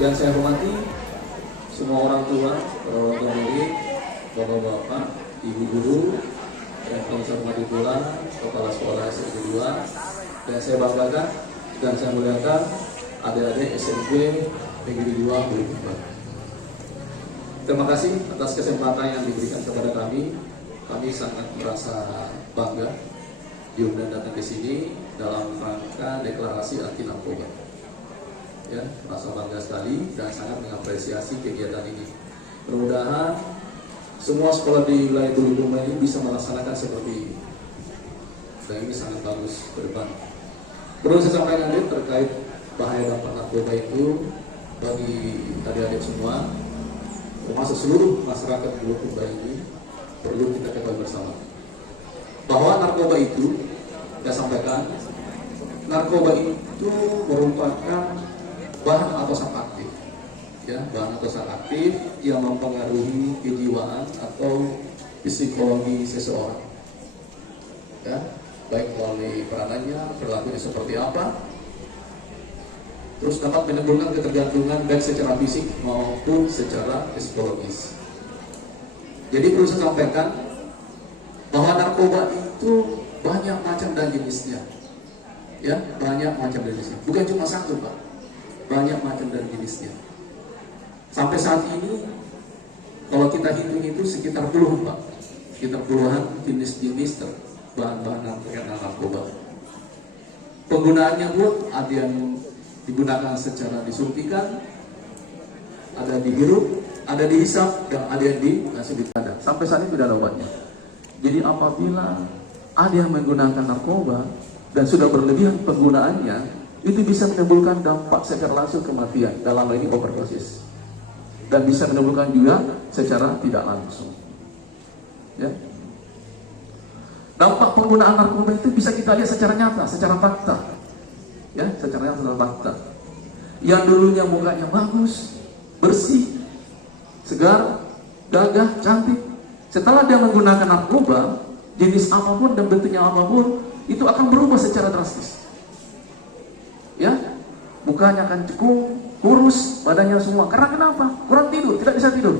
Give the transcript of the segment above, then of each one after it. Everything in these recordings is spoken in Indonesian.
Yang saya hormati semua orang tua, orang tua murid, bapak-bapak, ibu guru, yang paling saya hormati pula kepala sekolah SMP 2, dan saya banggakan dan saya muliakan adik-adik SMP Negeri 2 Bulukumba. Terima kasih atas kesempatan yang diberikan kepada kami. Kami sangat merasa bangga diundang datang ke sini dalam rangka deklarasi anti narkoba. Ya, merasa bangga sekali dan sangat mengapresiasi kegiatan ini. Mudah-mudahan semua sekolah di wilayah Bulukumba ini bisa melaksanakan seperti ini. Dan ini sangat bagus ke depan. Perlu saya sampaikan terkait bahaya dampak narkoba itu bagi adik-adik semua, termasuk seluruh masyarakat Bulukumba ini perlu kita ketahui bersama bahwa narkoba itu, saya sampaikan, narkoba itu merupakan bahan atau zat aktif, ya, bahan atau zat aktif yang mempengaruhi kejiwaan atau psikologi seseorang, ya, baik melalui peranannya, perilakunya seperti apa, terus dapat menimbulkan ketergantungan baik secara fisik maupun secara psikologis. Jadi perlu saya sampaikan bahwa narkoba itu banyak macam dan jenisnya, ya, banyak macam dan jenisnya. Bukan cuma satu, Pak, banyak macam dan jenisnya. Sampai saat ini, kalau kita hitung itu sekitar puluhan, Pak, sekitar puluhan jenis-jenis bahan-bahan narkoba. Penggunaannya pun ada yang digunakan secara disuntikan, ada dihirup, ada dihisap, dan ada yang langsung ditanda. Sampai saat ini tidak ada obatnya. Jadi apabila ada yang menggunakan narkoba dan sudah berlebihan penggunaannya, itu bisa menimbulkan dampak secara langsung kematian, dalam hal ini overdosis, dan bisa menimbulkan juga secara tidak langsung, ya. Dampak penggunaan narkoba itu bisa kita lihat secara nyata, secara fakta, ya, secara nyata, secara fakta. Yang dulunya mukanya bagus, bersih, segar, gagah, cantik, setelah dia menggunakan narkoba jenis apapun dan bentuknya apapun, itu akan berubah secara drastis, ya. Mukanya akan cekung, kurus, badannya semua. Karena kenapa? Kurang tidur, tidak bisa tidur.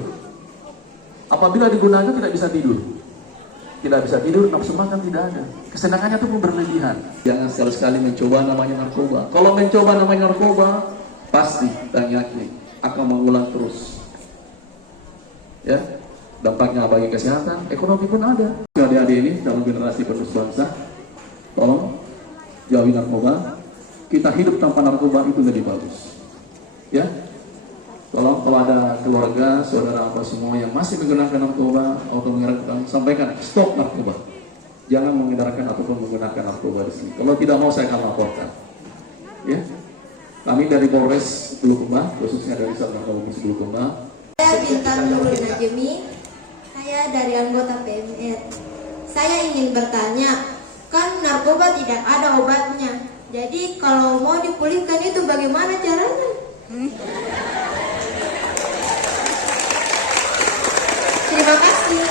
Apabila digunakan tidak bisa tidur, tidak bisa tidur, nafsu makan tidak ada, kesenangannya itu pun berlebihan. Jangan sekali-sekali mencoba namanya narkoba. Kalau mencoba namanya narkoba, pasti dan yakin akan mengulang terus, ya. Dampaknya bagi kesehatan, ekonomi pun ada. Adik-adik ini dalam generasi penerus bangsa, tolong jauhi narkoba. Kita hidup tanpa narkoba itu lebih bagus, ya. Tolong kalau ada keluarga, saudara apa semua yang masih menggunakan narkoba atau mengedarkan, sampaikan stop narkoba. Jangan mengedarkan ataupun menggunakan narkoba di sini. Kalau tidak mau saya akan laporkan, ya. Kami dari Polres Bulukumba, khususnya dari Satuan Polres Bulukumba. Saya Bintang Nurul Najmi, saya dari anggota PMR. Saya ingin bertanya, kan narkoba tidak ada obatnya. Jadi kalau mau dipulihkan itu bagaimana caranya? Terima kasih.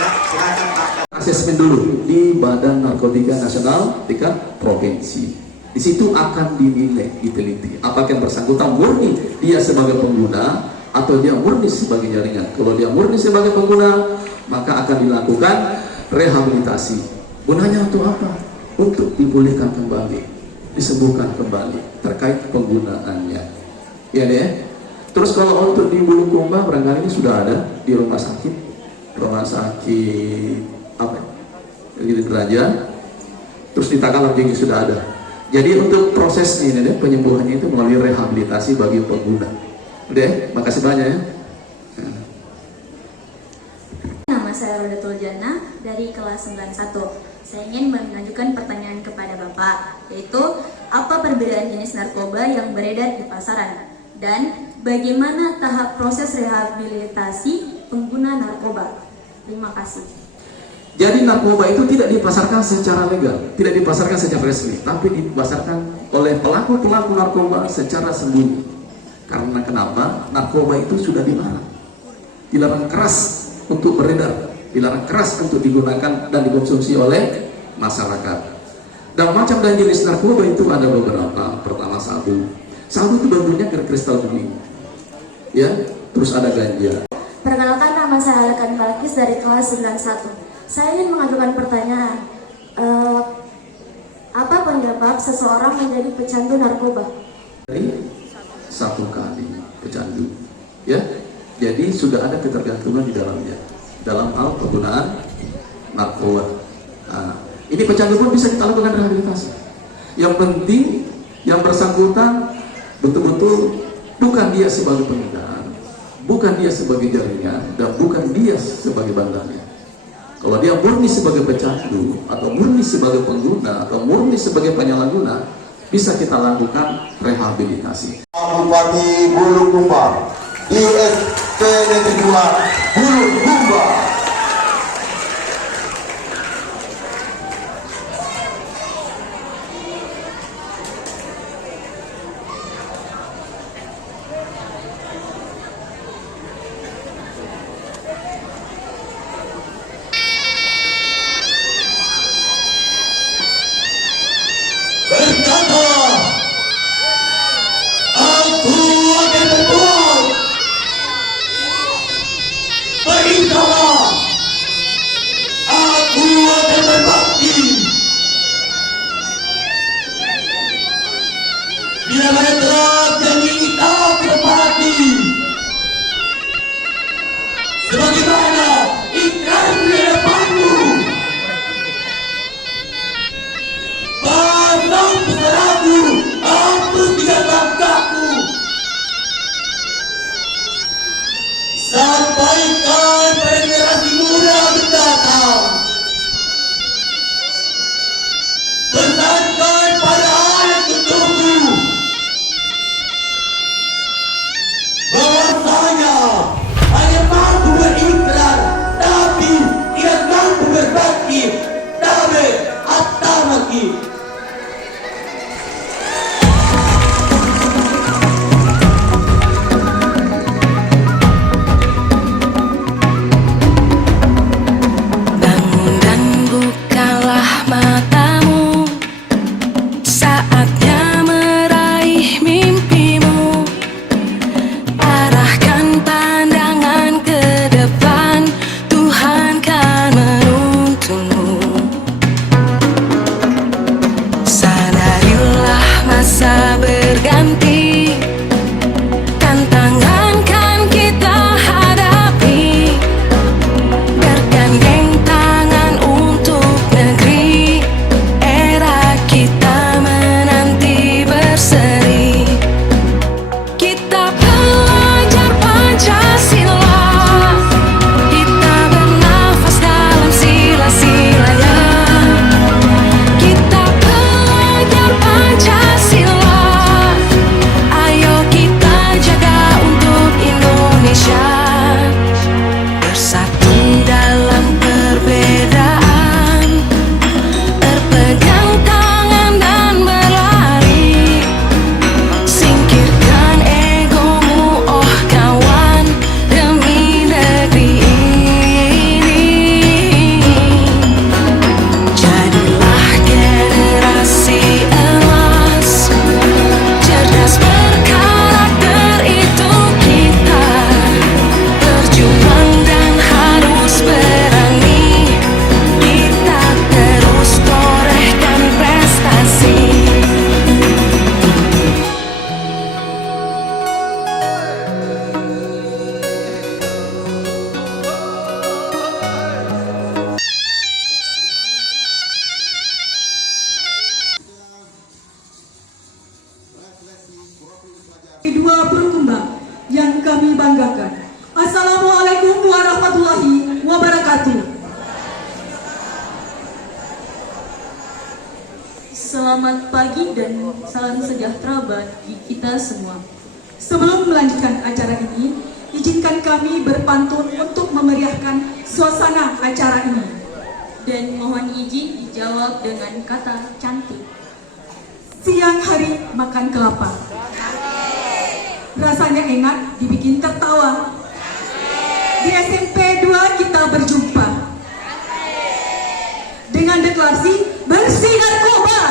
Ya, silakan Pak. Asesmen dulu di Badan Narkotika Nasional tingkat provinsi. Di situ akan dinilai, diteliti apakah yang bersangkutan murni dia sebagai pengguna atau dia murni sebagai jaringan. Kalau dia murni sebagai pengguna, maka akan dilakukan rehabilitasi. Gunanya untuk apa? Untuk dipulihkan kembali, disembuhkan kembali terkait penggunaannya, ya deh. Terus kalau untuk di Bulukumba barangkali ini sudah ada di rumah sakit apa? Gitu Raja. Terus di Takalar juga sudah ada. Jadi untuk proses ini deh, penyembuhannya itu melalui rehabilitasi bagi pengguna. Udah, makasih banyak ya. Nama saya Rodatul Jannah dari kelas 91. Saya ingin mengajukan pertanyaan kepada Bapak, yaitu apa perbedaan jenis narkoba yang beredar di pasaran dan bagaimana tahap proses rehabilitasi pengguna narkoba? Terima kasih. Jadi narkoba itu tidak dipasarkan secara legal, tidak dipasarkan secara resmi, tapi dipasarkan oleh pelaku-pelaku narkoba secara sembunyi. Karena kenapa? Narkoba itu sudah dilarang keras untuk beredar, dilarang keras untuk digunakan dan dikonsumsi oleh masyarakat. Dan macam dan jenis narkoba itu ada beberapa. Pertama sabu, Satu itu bambunya kristal bening, ya. Terus ada ganja. Perkenalkan, nama saya Alekan Malkis dari kelas 91. Saya ingin mengajukan pertanyaan. Apa penyebab seseorang menjadi pecandu narkoba? Dari satu kali pecandu, ya. Jadi sudah ada ketergantungan di dalamnya dalam hal penggunaan narkoba. Nah, ini pecandu pun bisa kita lakukan rehabilitasi. Yang penting yang bersangkutan betul-betul bukan dia sebagai pengedar, bukan dia sebagai jaringan, dan bukan dia sebagai bandarnya. Kalau dia murni sebagai pecandu, atau murni sebagai pengguna, atau murni sebagai penyalahguna, bisa kita lakukan rehabilitasi. Bupati Bulukumba, ISP Negeri 2 Bulukumba. Sebagaimana ikrar di hadapanmu, pasang peseraku, hapus di dalam kaku. Sampaikan pada generasi muda mendatang, pesankan pada anak cucuku bahwasanya hanya mampu berikrar, tapi tidak mampu berbakti. Dawe atamaki. Bangun dan bukalah matamu, saatnya meraih mimpimu. Arahkan pandangan ke depan, Tuhan kan menuntunmu. Sadarilah masa berganti, tantangan kan kita hadapi. Bergandeng tangan untuk negeri, era kita menanti berseri. Kita belajar Pancasila, kita bernafas dalam sila-silanya. Kita belajar Pancasila, ayo kita jaga untuk Indonesia. Bersatu dalam perbedaan, berpegang tangan dan berlari. Singkirkan egomu, oh kawan, demi negeri ini. Jadilah generasi emas, cerdas berkarakter itu kita. Berjuang dan harus berani, kita terus torehkan prestasi. Dua Bulukumba yang kami banggakan. Assalamualaikum warahmatullahi wabarakatuh. Selamat pagi dan salam sejahtera bagi kita semua. Sebelum melanjutkan acara ini, izinkan kami berpantun untuk memeriahkan suasana acara ini. Dan mohon izin dijawab dengan kata cantik. Siang hari makan kelapa, rasanya enak dibikin tertawa. Di SMP 2 kita berjumpa dengan deklarasi bersih narkoba.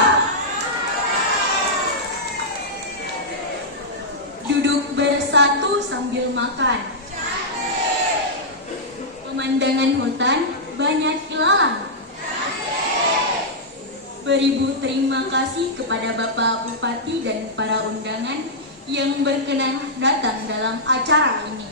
banyak ilalang. Beribu terima kasih kepada Bapak Bupati dan para undangan yang berkenan datang dalam acara ini.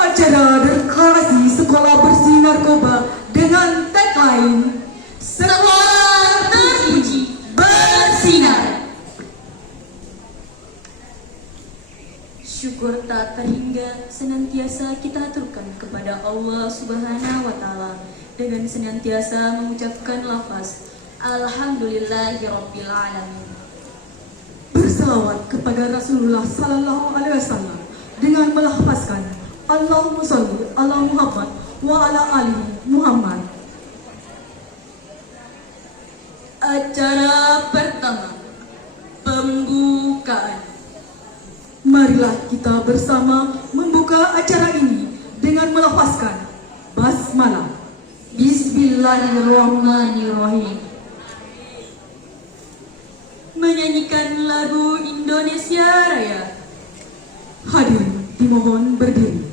Acara deklarasi sekolah bersih narkoba dengan tagline Sekolah Terpuji Bersinar. Syukur tak terhingga senantiasa kita aturkan kepada Allah Subhanahu wa Ta'ala dengan senantiasa mengucapkan lafaz Alhamdulillahirabbil alamin. Berselawat kepada Rasulullah Sallallahu Alaihi Wasallam dengan melafazkan Allahumma sholli ala Muhammad wa ala ali Muhammad. Acara pertama, pembukaan. Marilah kita bersama membuka acara ini dengan melafazkan basmalah. Bismillahirrahmanirrahim. Menyanyikan lagu Indonesia Raya. Hadirin dimohon berdiri.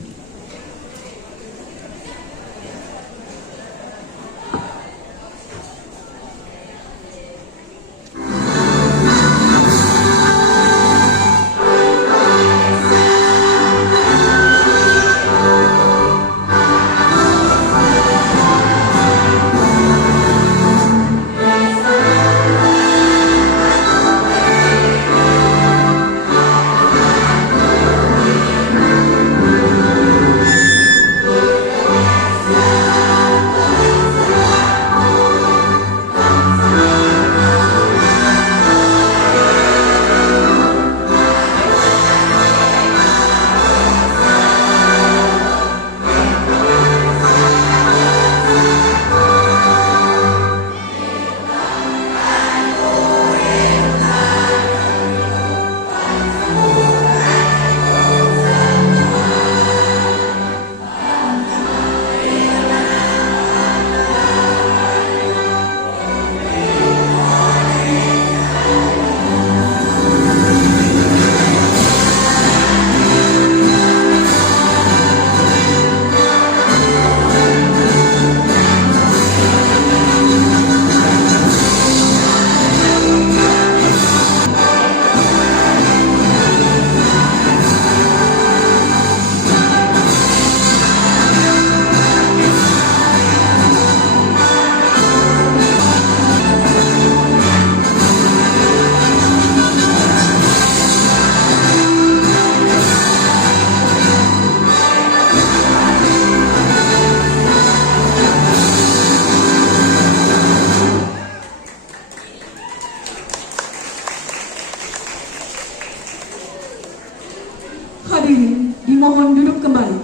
Hadirin dimohon duduk kembali.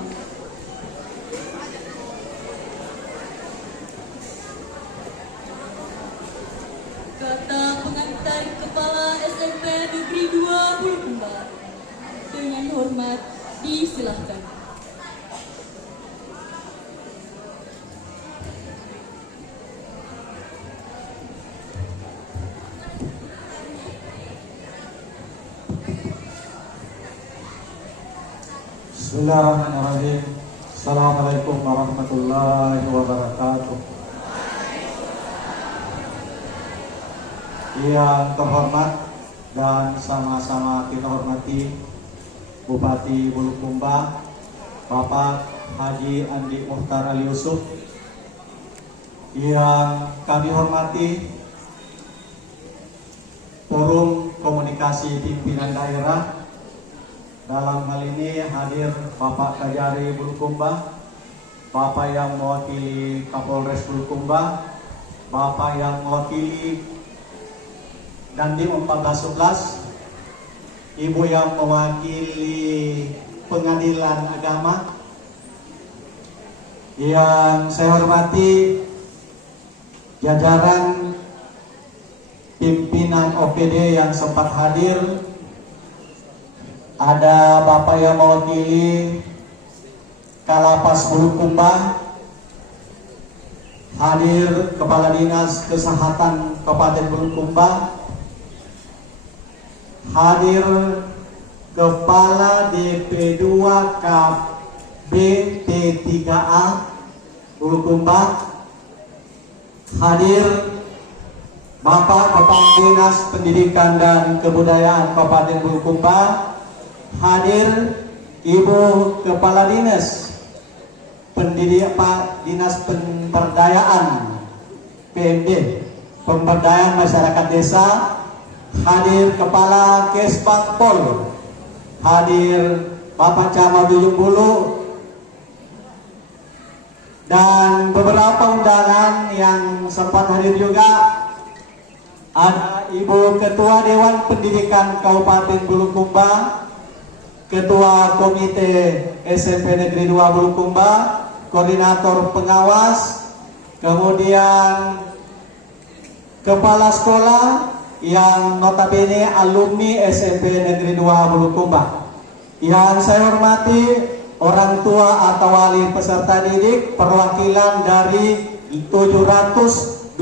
Kata pengantar Kepala SMP Negeri 2 Bulukumba. Dengan hormat disilahkan. Bismillahirrahmanirrahim. Assalamualaikum warahmatullahi wabarakatuh. Yang terhormat dan sama-sama kita hormati Bupati Bulukumba, Bapak Haji Andi Mukhtar Ali Yusuf. Yang kami hormati Forum Komunikasi Pimpinan Daerah. Dalam hal ini hadir Bapak Kajari Bulukumba, Bapak yang mewakili Kapolres Bulukumba, Bapak yang mewakili Dandim 1411, Ibu yang mewakili Pengadilan Agama. Yang saya hormati jajaran pimpinan OPD yang sempat hadir. Ada Bapak yang mewakili Kalapas Bulukumba, hadir Kepala Dinas Kesehatan Kabupaten Bulukumba, hadir Kepala DP2 Kap BT3A Bulukumba. Hadir Bapak Kepala Dinas Pendidikan dan Kebudayaan Kabupaten Bulukumba. Hadir Ibu Kepala Dinas Dinas Pemberdayaan PMD, Pemberdayaan Masyarakat Desa. Hadir Kepala Kesbang Pol. Hadir Bapak Camat Ujung Bulu, dan beberapa undangan yang sempat hadir juga. Ada Ibu Ketua Dewan Pendidikan Kabupaten Bulukumba, Ketua Komite SMP Negeri 2 Bulukumba, Koordinator Pengawas, kemudian Kepala Sekolah yang notabene alumni SMP Negeri 2 Bulukumba. Yang saya hormati orang tua atau wali peserta didik, perwakilan dari 726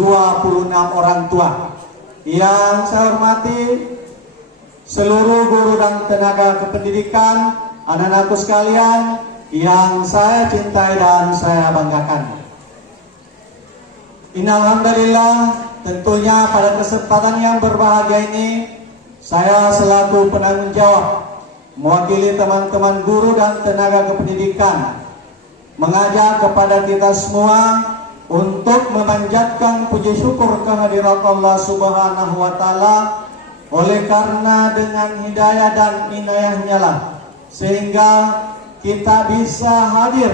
orang tua. Yang saya hormati seluruh guru dan tenaga kependidikan, anak-anakku sekalian yang saya cintai dan saya banggakan. Innalhamdulillah, tentunya pada kesempatan yang berbahagia ini saya selaku penanggung jawab mewakili teman-teman guru dan tenaga kependidikan mengajak kepada kita semua untuk memanjatkan puji syukur kehadirat Allah Subhanahu wa Ta'ala, oleh karena dengan hidayah dan inayahnya lah sehingga kita bisa hadir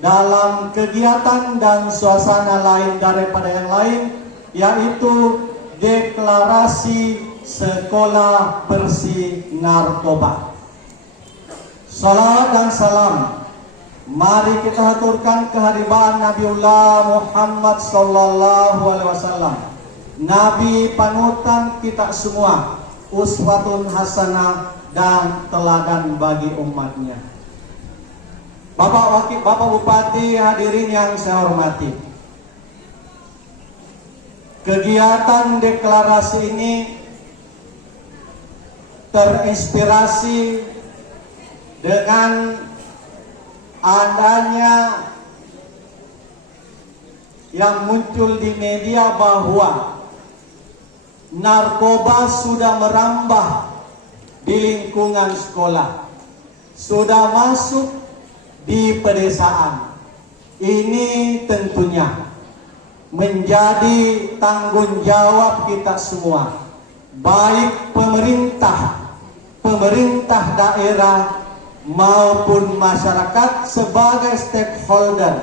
dalam kegiatan dan suasana lain daripada yang lain, yaitu deklarasi sekolah bersih narkoba. Salawat dan salam mari kita haturkan kehadiran Nabiullah Muhammad sallallahu alaihi wasallam, nabi panutan kita semua, uswatun hasanah dan teladan bagi umatnya. Bapak Bupati, hadirin yang saya hormati, kegiatan deklarasi ini terinspirasi dengan adanya yang muncul di media bahwa narkoba sudah merambah di lingkungan sekolah, sudah masuk di pedesaan. Ini tentunya menjadi tanggung jawab kita semua, baik pemerintah daerah maupun masyarakat sebagai stakeholder,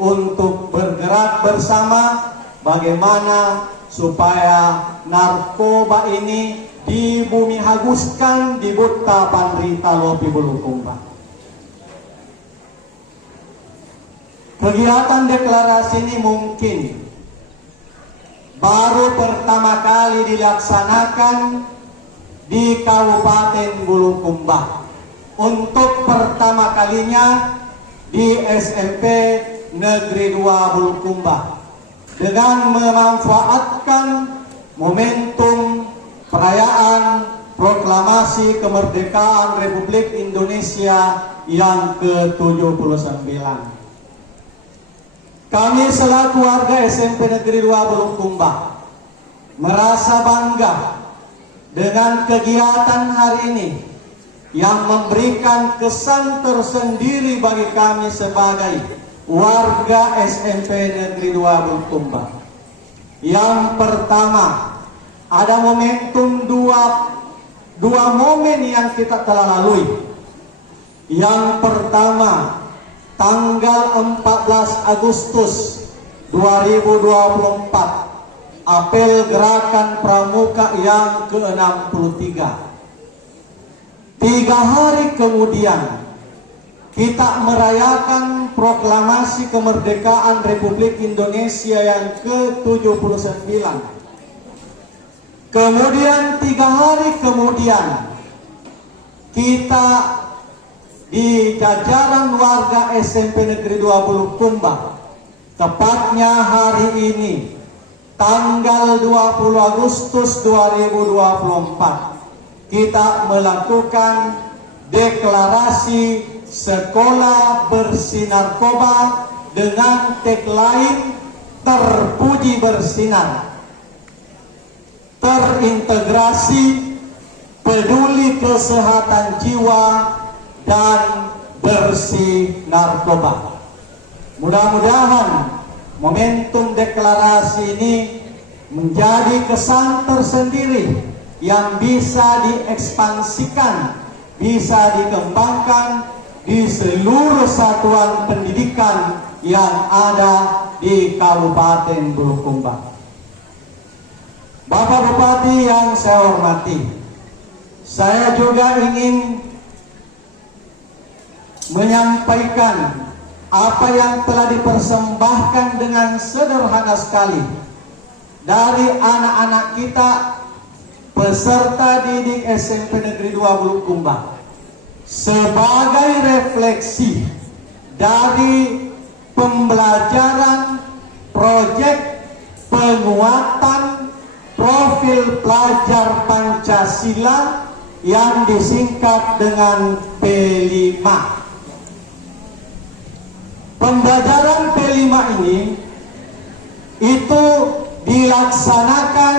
untuk bergerak bersama bagaimana supaya narkoba ini dibumi haguskan di Buta Pandrita Lopi Bulukumba. Kegiatan deklarasi ini mungkin baru pertama kali dilaksanakan di Kabupaten Bulukumba. Untuk pertama kalinya di SMP Negeri 2 Bulukumba, dengan memanfaatkan momentum perayaan proklamasi kemerdekaan Republik Indonesia yang ke-79. Kami selaku warga SMP Negeri 2 Bulukumba merasa bangga dengan kegiatan hari ini yang memberikan kesan tersendiri bagi kami sebagai warga SMP Negeri 2 Bulukumba. Yang pertama, ada momentum dua momen yang kita telah lalui. Yang pertama, tanggal 14 Agustus 2024, apel gerakan pramuka yang ke-63. 3 hari kemudian kita merayakan proklamasi kemerdekaan Republik Indonesia yang ke-79. Kemudian 3 hari kemudian kita di jajaran warga SMP Negeri 2 Bulukumba, tepatnya hari ini tanggal 20 Agustus 2024, kita melakukan deklarasi Sekolah Bersih Narkoba dengan tagline terpuji bersinar, terintegrasi, peduli kesehatan jiwa, dan bersih narkoba. Mudah-mudahan momentum deklarasi ini menjadi kesan tersendiri yang bisa diekspansikan, bisa dikembangkan di seluruh satuan pendidikan yang ada di Kabupaten Bulukumba. Bapak Bupati yang saya hormati, saya juga ingin menyampaikan apa yang telah dipersembahkan dengan sederhana sekali dari anak-anak kita peserta didik SMP Negeri 2 Bulukumba sebagai refleksi dari pembelajaran proyek penguatan profil pelajar Pancasila yang disingkat dengan P5. Pembelajaran P5 ini itu dilaksanakan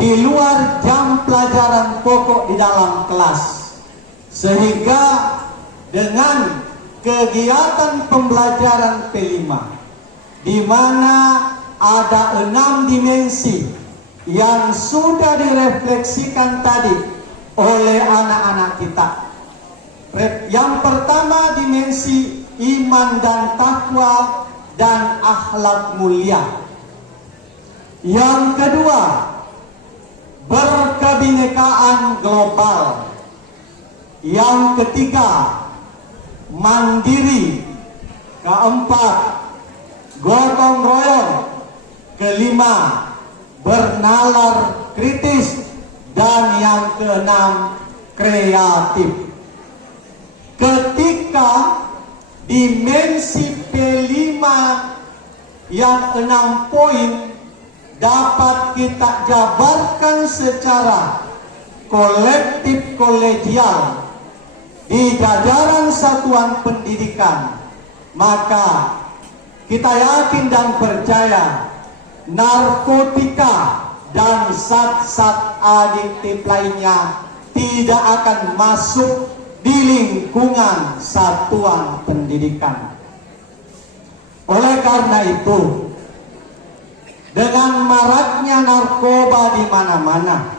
di luar jam pelajaran pokok di dalam kelas, sehingga dengan kegiatan pembelajaran P5 di mana ada 6 dimensi yang sudah direfleksikan tadi oleh anak-anak kita. Yang pertama, dimensi iman dan takwa dan akhlak mulia. Yang kedua, berkebinekaan global. Yang ketiga, mandiri. Keempat, gotong royong. Kelima, bernalar kritis. Dan yang keenam, kreatif. Ketika dimensi P5 yang 6 poin dapat kita jabarkan secara kolektif kolegial di jajaran satuan pendidikan, maka kita yakin dan percaya narkotika dan zat-zat adiktif lainnya tidak akan masuk di lingkungan satuan pendidikan. Oleh karena itu, dengan maraknya narkoba di mana-mana,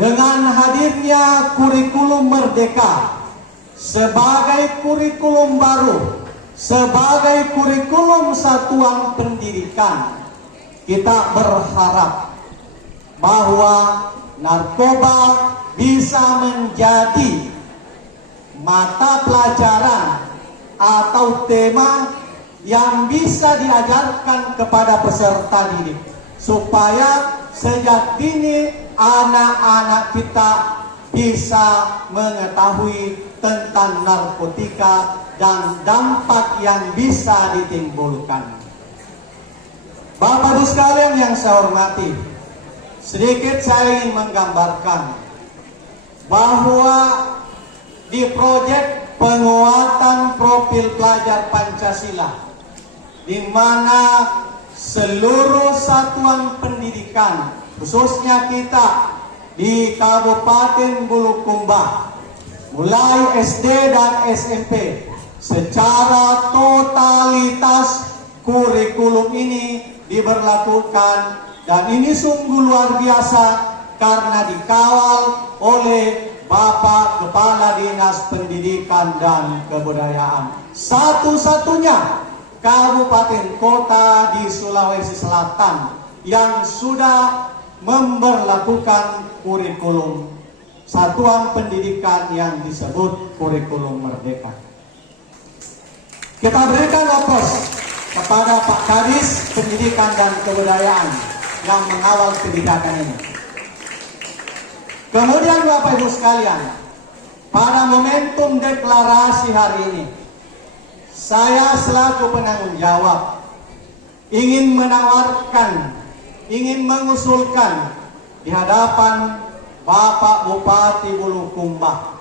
dengan hadirnya kurikulum merdeka sebagai kurikulum baru, sebagai kurikulum satuan pendidikan, kita berharap bahwa narkoba bisa menjadi mata pelajaran atau tema yang bisa diajarkan kepada peserta didik, supaya sejak dini anak-anak kita bisa mengetahui tentang narkotika dan dampak yang bisa ditimbulkan. Bapak Ibu sekalian yang saya hormati, sedikit saya ingin menggambarkan bahwa di proyek penguatan profil pelajar Pancasila, di mana seluruh satuan pendidikan, khususnya kita di Kabupaten Bulukumba, mulai SD dan SMP, secara totalitas kurikulum ini diberlakukan. Dan ini sungguh luar biasa karena dikawal oleh Bapak Kepala Dinas Pendidikan dan Kebudayaan. Satu-satunya kabupaten kota di Sulawesi Selatan yang sudah memberlakukan kurikulum satuan pendidikan yang disebut kurikulum merdeka. Kita berikan aplaus kepada Pak Kadis Pendidikan dan Kebudayaan yang mengawal kebijakan ini. Kemudian Bapak Ibu sekalian, pada momentum deklarasi hari ini, saya selaku penanggung jawab ingin menawarkan, ingin mengusulkan di hadapan Bapak Bupati Bulukumba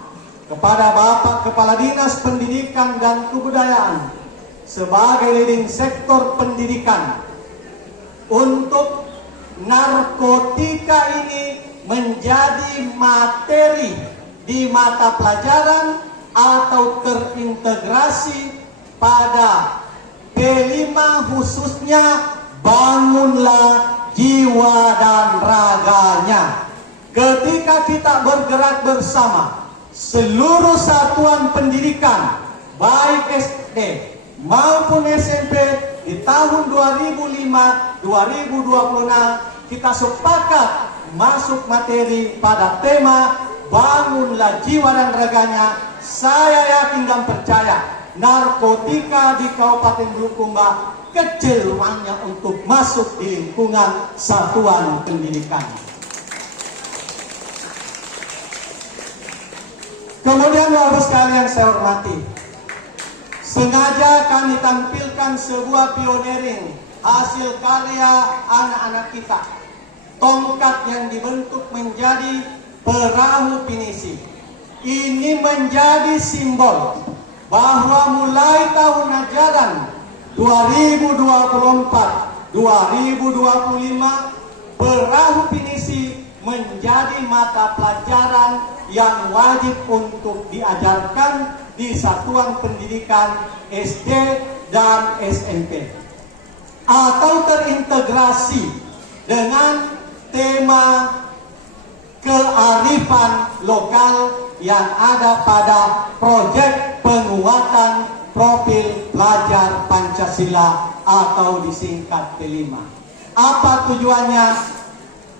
kepada Bapak Kepala Dinas Pendidikan dan Kebudayaan sebagai leading sektor pendidikan untuk narkotika ini menjadi materi di mata pelajaran atau terintegrasi pada P5 khususnya bangunlah jiwa dan raganya. Ketika kita bergerak bersama seluruh satuan pendidikan baik SD maupun SMP di tahun 2005-2026 kita sepakat masuk materi pada tema bangunlah jiwa dan raganya. Saya yakin dan percaya narkotika di Kabupaten Bulukumba kecil ruangnya untuk masuk di lingkungan satuan pendidikan. Kemudian Bapak sekalian saya hormati, sengaja kami tampilkan sebuah pioneering hasil karya anak-anak kita. Tongkat yang dibentuk menjadi perahu pinisi. Ini menjadi simbol bahwa mulai tahun ajaran 2024-2025 perahu pinisi menjadi mata pelajaran yang wajib untuk diajarkan di satuan pendidikan SD dan SMP atau terintegrasi dengan tema kearifan lokal yang ada pada proyek penguatan profil pelajar Pancasila atau disingkat P5. Apa tujuannya?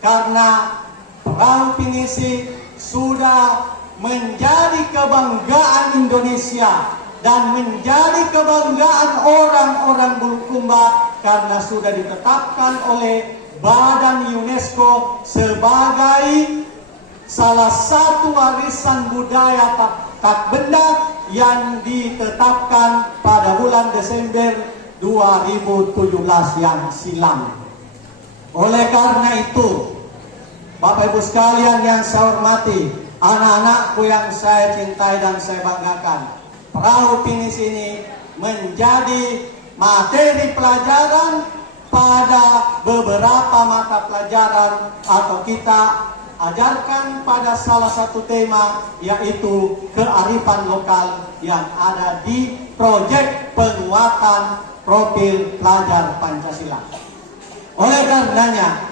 Karena perahu pinisi sudah menjadi kebanggaan Indonesia dan menjadi kebanggaan orang-orang Bulukumba karena sudah ditetapkan oleh Badan UNESCO sebagai salah satu warisan budaya tak benda yang ditetapkan pada bulan Desember 2017 yang silam. Oleh karena itu, Bapak Ibu sekalian yang saya hormati, anak-anakku yang saya cintai dan saya banggakan, perahu pinisi ini menjadi materi pelajaran pada beberapa mata pelajaran atau kita ajarkan pada salah satu tema yaitu kearifan lokal yang ada di proyek penguatan profil pelajar Pancasila. Oleh karenanya,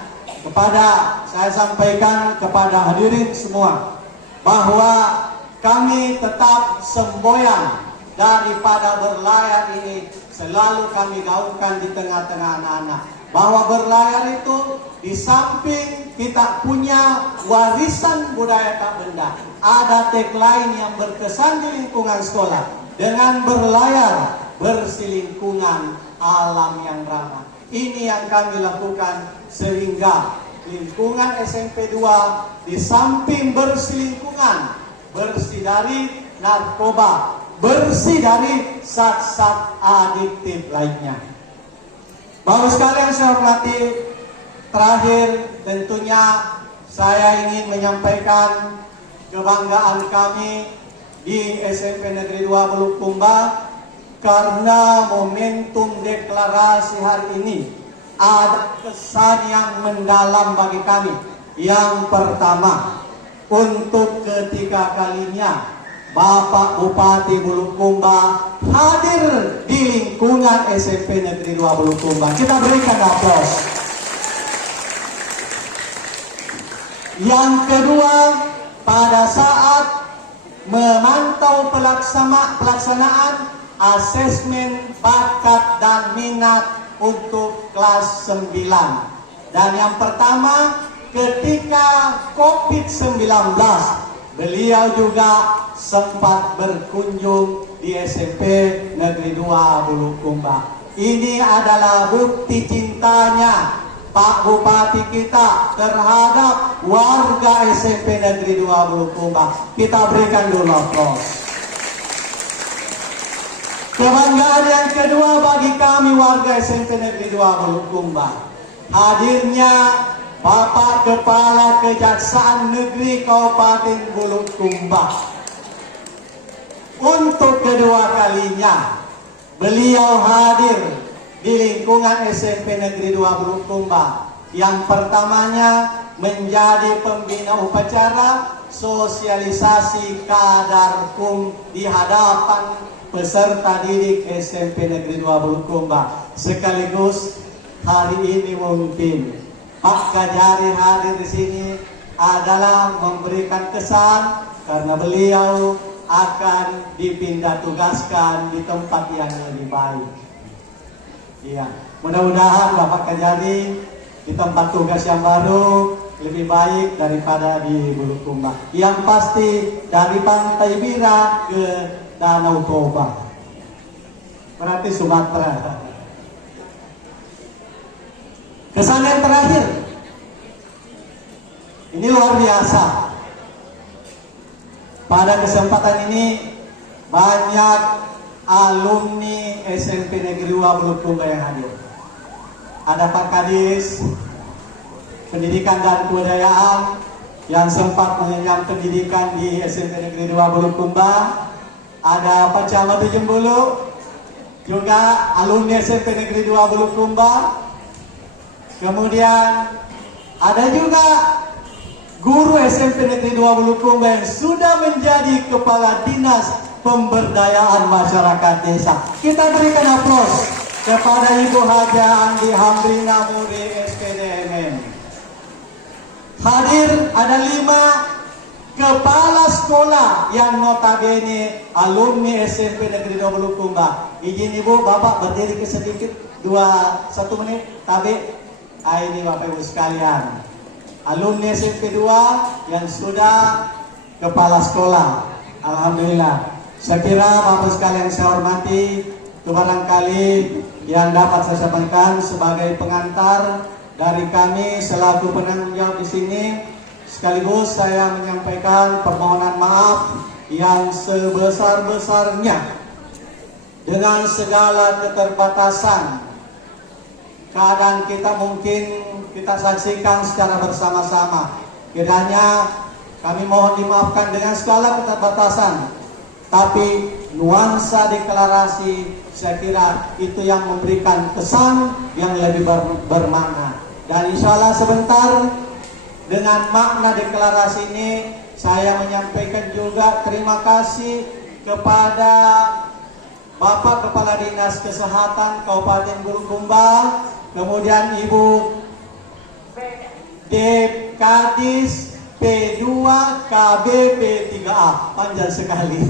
saya sampaikan kepada hadirin semua bahwa kami tetap semboyan daripada berlayar ini selalu kami gaungkan di tengah-tengah anak-anak bahwa berlayar itu di samping kita punya warisan budaya tak benda, ada tagline yang berkesan di lingkungan sekolah dengan berlayar berselingkungan alam yang ramah. Ini yang kami lakukan sehingga lingkungan SMP 2 di samping berselingkungan, bersih dari narkoba, bersih dari zat-zat adiktif lainnya. Bapak sekalian saya hormati, terakhir tentunya saya ingin menyampaikan kebanggaan kami di SMP Negeri 2 Bulukumba karena momentum deklarasi hari ini ada kesan yang mendalam bagi kami. Yang pertama, untuk ketiga kalinya Bapak Bupati Bulukumba hadir di lingkungan SMP Negeri 2 Bulukumba. Kita berikan aplaus. Yang kedua, pada saat memantau pelaksanaan asesmen bakat dan minat untuk kelas 9. Dan yang pertama, ketika COVID-19, beliau juga sempat berkunjung di SMP Negeri 2 Bulukumba. Ini adalah bukti cintanya Pak Bupati kita terhadap warga SMP Negeri 2 Bulukumba. Kita berikan dulu aplaus. Kebanggaan yang kedua bagi kami warga SMP Negeri 2 Bulukumba, hadirnya Bapak Kepala Kejaksaan Negeri Kabupaten Bulukumba. untuk kedua kalinya beliau hadir di lingkungan SMP Negeri 2 Bulukumba. Yang pertamanya menjadi pembina upacara sosialisasi kadar kum di hadapan peserta didik SMP Negeri 2 Bulukumba. Sekaligus hari ini mungkin Pak Kajari hadir di sini adalah memberikan kesan karena beliau akan dipindah tugaskan di tempat yang lebih baik. Iya, mudah-mudahan Bapak Kajari di tempat tugas yang baru lebih baik daripada di Bulukumba. Yang pasti dari Pantai Bira ke Danau Toba, berarti Sumatera. Kesan yang terakhir, ini luar biasa. Pada kesempatan ini banyak alumni SMP Negeri 2 Bulukumba yang hadir. Ada Pak Kadis Pendidikan dan Kebudayaan yang sempat mengenyam pendidikan di SMP Negeri 2 Bulukumba. Ada Pak Camat Jembulu, juga alumni SMP Negeri 2 Bulukumba. Kemudian ada juga guru SMP Negeri 2 Bulukumba yang sudah menjadi kepala dinas pemberdayaan masyarakat desa. Kita berikan aplaus kepada Ibu Haja Andi Hamrina Muri SPDMM. Hadir ada 5 kepala sekolah yang notabene alumni SMP Negeri 2 Bulukumba. Izin Ibu, Bapak berdiri ke sedikit 1 menit. Tabe. Ini Bapak Ibu sekalian, alumni SMP 2 yang sudah kepala sekolah. Alhamdulillah. Saya kira Bapak sekalian saya hormati, itu barangkali yang dapat saya sampaikan sebagai pengantar dari kami selaku penanggung jawab di sini. Sekaligus saya menyampaikan permohonan maaf yang sebesar-besarnya dengan segala keterbatasan keadaan kita mungkin kita saksikan secara bersama-sama. Kiranya kami mohon dimaafkan dengan segala keterbatasan, tapi nuansa deklarasi saya kira itu yang memberikan kesan yang lebih bermakna. Dan insya Allah sebentar dengan makna deklarasi ini saya menyampaikan juga terima kasih kepada Bapak Kepala Dinas Kesehatan Kabupaten Bulukumba, kemudian Ibu Dekadis P2 KBP 3A, panjang sekali,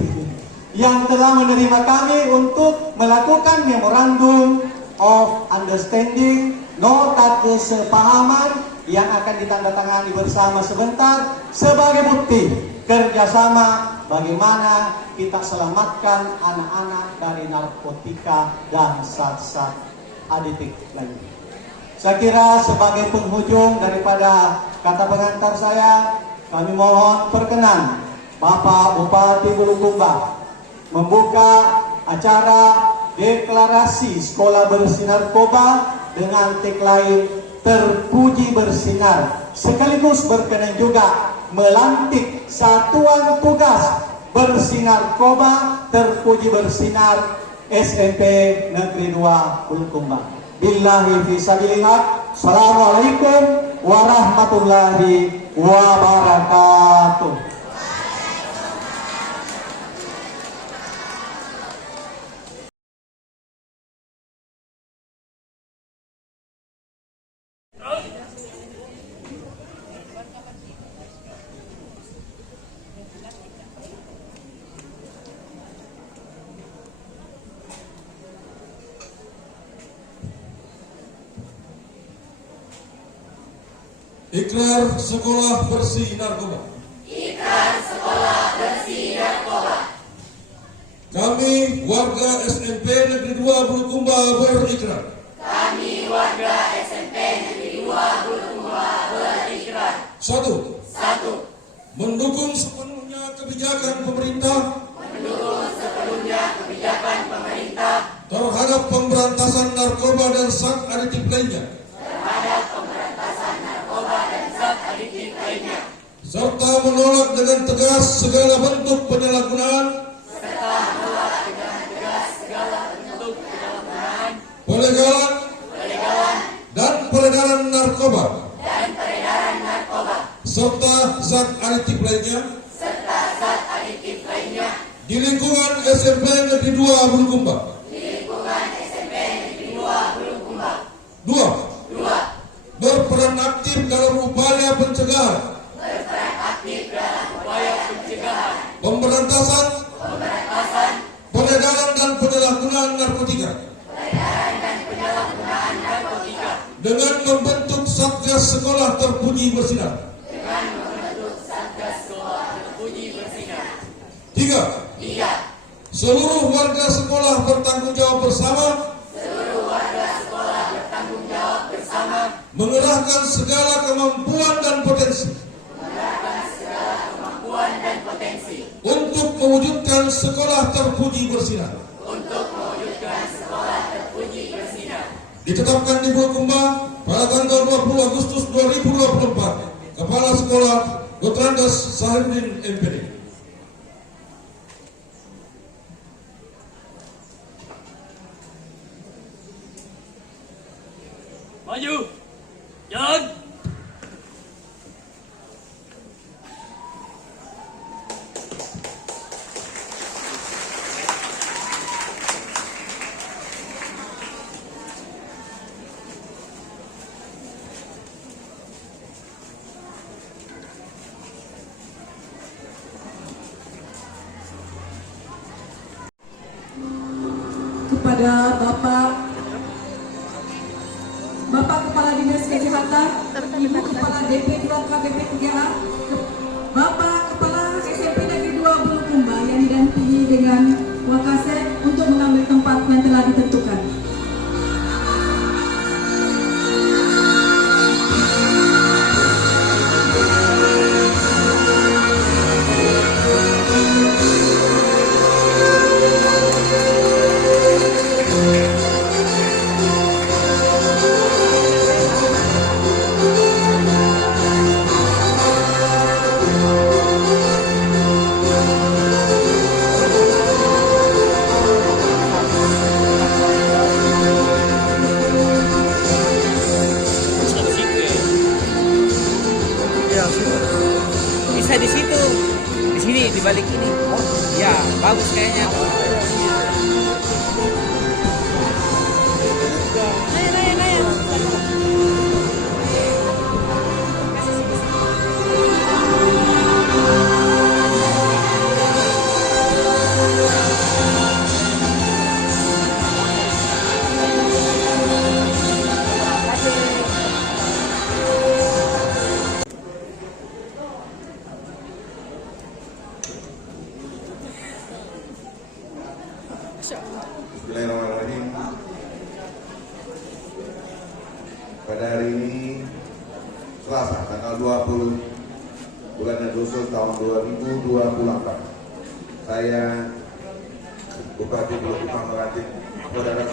yang telah menerima kami untuk melakukan memorandum of understanding, nota kesepahaman yang akan ditandatangani bersama sebentar sebagai bukti kerjasama bagaimana kita selamatkan anak-anak dari narkotika dan zat-zat aditif lainnya. Saya kira sebagai penghujung daripada kata pengantar saya, kami mohon perkenan Bapak Bupati Bulukumba membuka acara deklarasi Sekolah Bersih Narkoba dengan tagline terpuji bersinar, sekaligus berkenan juga melantik Satuan Tugas Bersih Narkoba terpuji bersinar SMP Negeri 2 Bulukumba. Billahi fisabilillah. Assalamualaikum warahmatullahi wabarakatuh. Ikrar Sekolah Bersih Narkoba. Ikrar Sekolah Bersih Narkoba. Kami warga SMP Negeri 2 Bulukumba berikrar. Kami warga SMP Negeri 2 Bulukumba berikrar. 1. Mendukung sepenuhnya kebijakan pemerintah terhadap pemberantasan narkoba dan zat aditif lainnya. Serta menolak dengan tegas segala bentuk penyalahgunaan pelegalan, dan peredaran narkoba, serta zat aditif lainnya, di lingkungan SMP Negeri 2 Bulukumba. 2. Berperan aktif dalam upaya pencegahan, pemberantasan, peredaran dan penyalahgunaan narkotika, dengan membentuk Satgas Sekolah Terpuji Bersinar. 3. Seluruh warga sekolah bertanggung jawab bersama, mengerahkan segala kemampuan dan potensi untuk mewujudkan sekolah terpuji bersinar. Ditetapkan di Bulukumba pada tanggal 20 Agustus 2024. Kepala Sekolah Gotrandas Saharudin MPD. Maju, jalan. Kepada Bapak Kepala Dinas Kesehatan, Ibu Kepala DP 2K BP 3A, Bapak Kepala SMP Negeri 2 Bulukumba yang didampingi dengan Wakasek untuk mengambil tempat yang telah ditentukan. Bisa di situ, di sini, di balik ini. Oh, ya, bagus kayaknya. Bismillahirrahmanirrahim. Pada hari ini Selasa tanggal 20 bulan Agustus tahun 2024, saya Bupati Bulukumba melantik saudara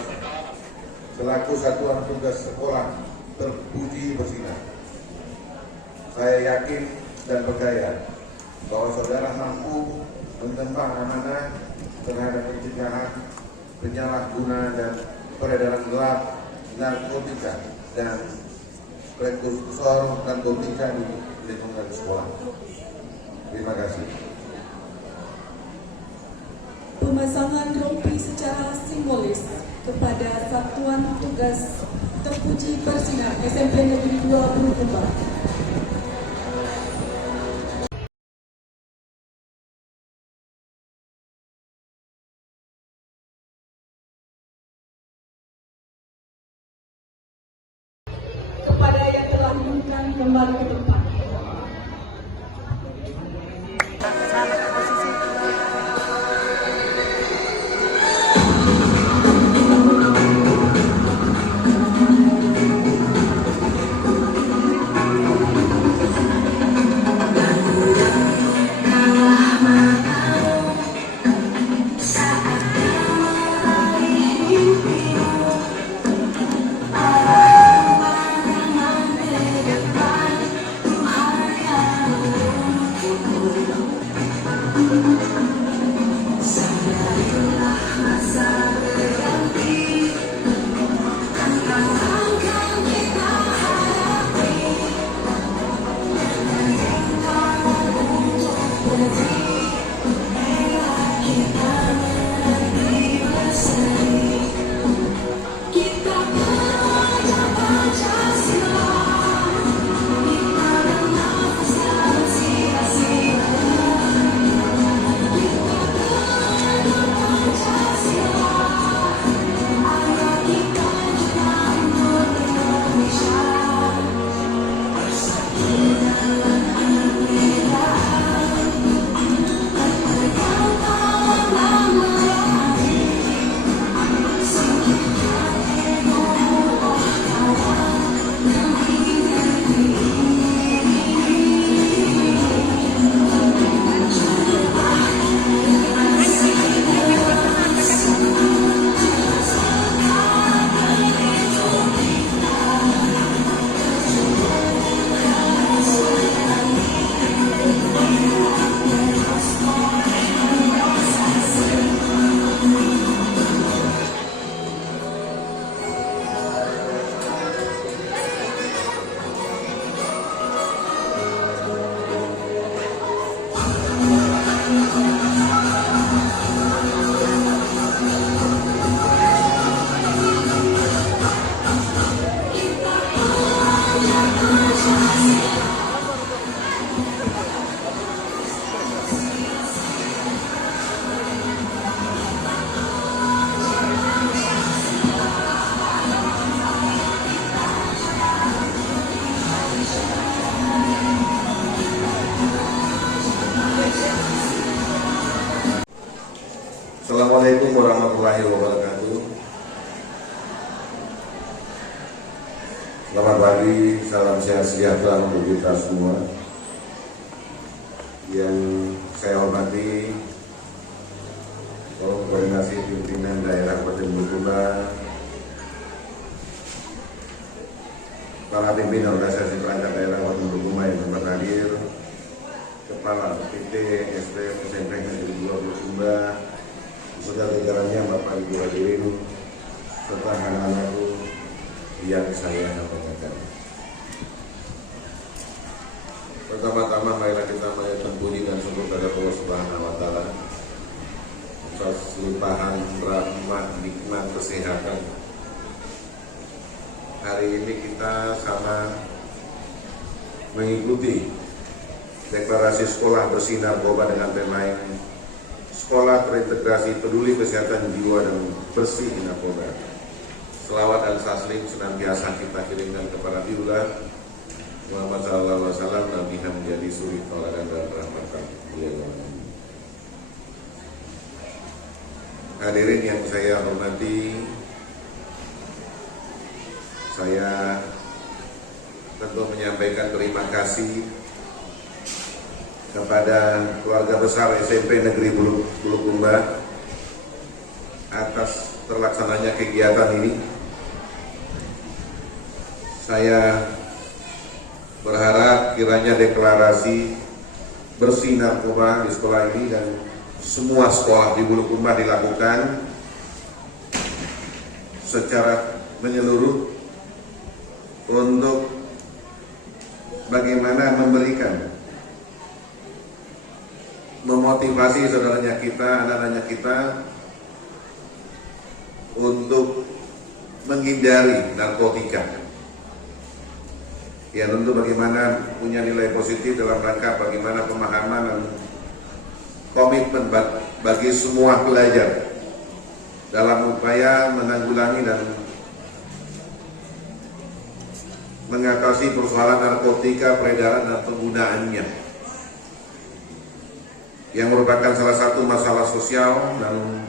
selaku Satuan Tugas Sekolah Terpuji Bersinar. Saya yakin dan percaya bahwa saudara mampu mengemban amanah terhadap pencegahan penyalahguna dan peredaran gelap narkotika dan prekursor narkotika di lingkungan sekolah. Terima kasih. Pemasangan rompi secara simbolis kepada Satuan Tugas Terpuji Bersinar SMP Negeri 2 Bulukumba. Kepada yang telah diumumkan kembali ke tempat. Depan Selamat pagi, salam sehat sejahtera untuk kita semua. Yang saya hormati Forum Koordinasi Pimpinan Daerah Kabupaten Bulukumba, para pimpinan organisasi perangkat daerah Kabupaten Bulukumba yang tempat hadir, Kepala PT SD SMP Negeri 2 Bulukumba, beserta jajarannya Bapak Ibu hadirin, serta anak-anakku yang saya sampaikan. Pertama-tama marilah kita mengucapkan puji dan syukur kepada Allah Subhanahu wa taala atas limpahan rahmat, nikmat, kesehatan. Hari ini kita sama mengikuti deklarasi sekolah bersih narkoba dengan tema Sekolah Terintegrasi Peduli Kesehatan Jiwa dan Bersih Narkoba. Selawat dan taslim senantiasa kita kirimkan kepada Nabiullah Muhammad SAW, Nabi yang menjadi suri tauladan dan rahmatan beliau. Hadirin yang saya hormati, saya tentu menyampaikan terima kasih kepada keluarga besar SMP Negeri Bulukumba atas terlaksananya kegiatan ini. Saya berharap kiranya deklarasi bersih narkoba di sekolah ini dan semua sekolah di Bulukumba dilakukan secara menyeluruh untuk bagaimana memberikan, memotivasi saudaranya kita, anak-anaknya kita untuk menghindari narkotika. Ya tentu bagaimana punya nilai positif dalam rangka bagaimana pemahaman dan komitmen bagi semua pelajar dalam upaya menanggulangi dan mengatasi persoalan narkotika, peredaran dan penggunaannya yang merupakan salah satu masalah sosial dan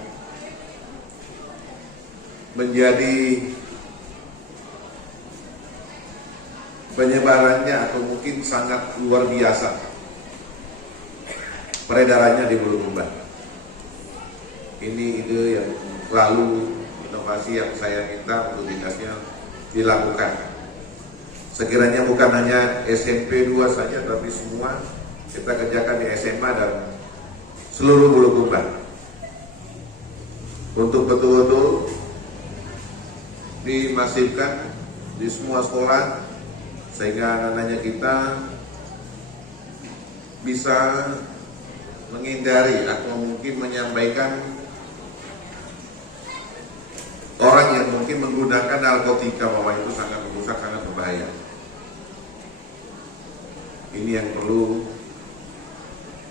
menjadi penyebarannya atau mungkin sangat luar biasa peredarannya di Bulukumba. Ini ide yang lalu inovasi yang saya minta untuk dinasnya dilakukan. Sekiranya bukan hanya SMP 2 saja, tapi semua kita kerjakan di SMA dan seluruh Bulukumba untuk betul-betul dimasifkan di semua sekolah sehingga anak-anaknya kita bisa menghindari atau mungkin menyampaikan orang yang mungkin menggunakan narkotika bahwa itu sangat merusak, sangat berbahaya. Ini yang perlu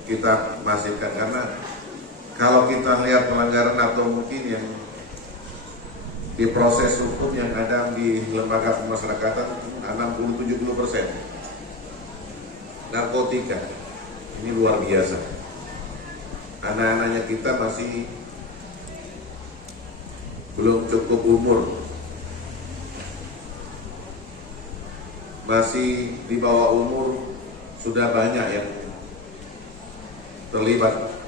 kita masifkan, karena kalau kita lihat pelanggaran atau mungkin yang di proses hukum yang ada di lembaga pemasyarakatan 60-70% narkotika, ini luar biasa. Anak-anaknya kita masih belum cukup umur, masih di bawah umur, sudah banyak yang terlibat